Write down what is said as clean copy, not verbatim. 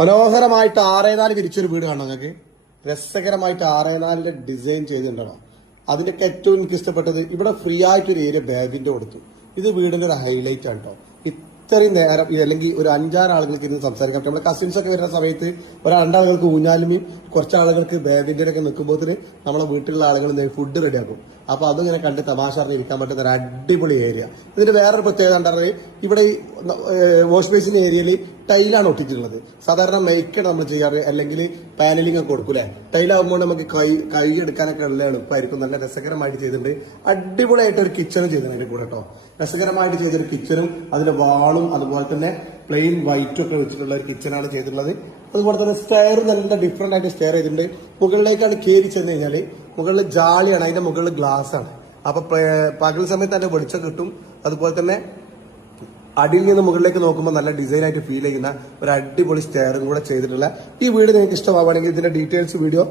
മനോഹരമായിട്ട് 6x4 വിരിച്ചൊരു വീട് കാണാം നിങ്ങൾക്ക്. രസകരമായിട്ട് 6x4 ഡിസൈൻ ചെയ്തിട്ടുണ്ടോ. അതിന്റെയൊക്കെ ഏറ്റവും എനിക്ക് ഇഷ്ടപ്പെട്ടത് ഇവിടെ ഫ്രീ ആയിട്ടൊരു ഏരിയ ബാഗിന്റെ കൊടുത്തു. ഇത് വീടിന്റെ ഒരു ഹൈലൈറ്റ് ആണ് കേട്ടോ. ഇത്രയും നേരം അല്ലെങ്കിൽ ഒരു 5-6 ആളുകൾക്ക് ഇരുന്ന് സംസാരിക്കാം. നമ്മുടെ കസിൻസ് ഒക്കെ വരുന്ന സമയത്ത് ഒരു 2 ആളുകൾക്ക് ഊഞ്ഞാലുമയും കുറച്ച് ആളുകൾക്ക് ബാഗിന്റെ ഒക്കെ നിൽക്കുമ്പോൾ നമ്മളെ വീട്ടിലുള്ള ആളുകൾ ഫുഡ് റെഡിയാക്കും. അപ്പൊ അതിങ്ങനെ കണ്ട് തമാശ അറിഞ്ഞിരിക്കാൻ പറ്റുന്ന ഒരു അടിപൊളി ഏരിയ. ഇതിന്റെ വേറൊരു പ്രത്യേകത എന്താ പറയുക, ഇവിടെ ഈ വാഷ് ബേസിൻ ഏരിയയിൽ ടൈലാണ് ഒട്ടിച്ചിട്ടുള്ളത്. സാധാരണ മേക്കാണ് നമ്മൾ ചെയ്യാറ്, അല്ലെങ്കിൽ പാനലിംഗ് ഒക്കെ കൊടുക്കൂലേ. ടൈലാകുമ്പോൾ നമുക്ക് കൈ എടുക്കാനൊക്കെ നല്ല എളുപ്പമായിരിക്കും. നല്ല രസകരമായിട്ട് ചെയ്തിട്ടുണ്ട്. അടിപൊളിയായിട്ട് ഒരു കിച്ചണും ചെയ്തിട്ടുണ്ട് കൂടെ കേട്ടോ. രസകരമായിട്ട് ചെയ്തൊരു കിച്ചണും അതിന്റെ വാളും അതുപോലെ തന്നെ പ്ലെയിൻ വൈറ്റും ഒക്കെ വെച്ചിട്ടുള്ള ഒരു കിച്ചണാണ് ചെയ്തിട്ടുള്ളത്. അതുപോലെ തന്നെ സ്റ്റെയർ നല്ല ഡിഫറെന്റ് ആയിട്ട് സ്റ്റെയർ ചെയ്തിട്ടുണ്ട്. മുകളിലേക്കാണ് കയറി ചെന്ന് കഴിഞ്ഞാല് മുകളിൽ ജാളിയാണ്, അതിന്റെ മുകളിൽ ഗ്ലാസ് ആണ്. അപ്പൊ പകൽ സമയത്ത് അതിന്റെ വെളിച്ചം കിട്ടും. അതുപോലെ തന്നെ അടിയിൽ നിന്ന് മുകളിലേക്ക് നോക്കുമ്പോൾ നല്ല ഡിസൈൻ ആയിട്ട് ഫീൽ ചെയ്യുന്ന ഒരു അടിപൊളി സ്റ്റെയറും കൂടെ ചെയ്തിട്ടുള്ള ഈ വീട് നിങ്ങൾക്ക് ഇഷ്ടമാവുകയാണെങ്കിൽ ഇതിന്റെ ഡീറ്റെയിൽസ് വീഡിയോ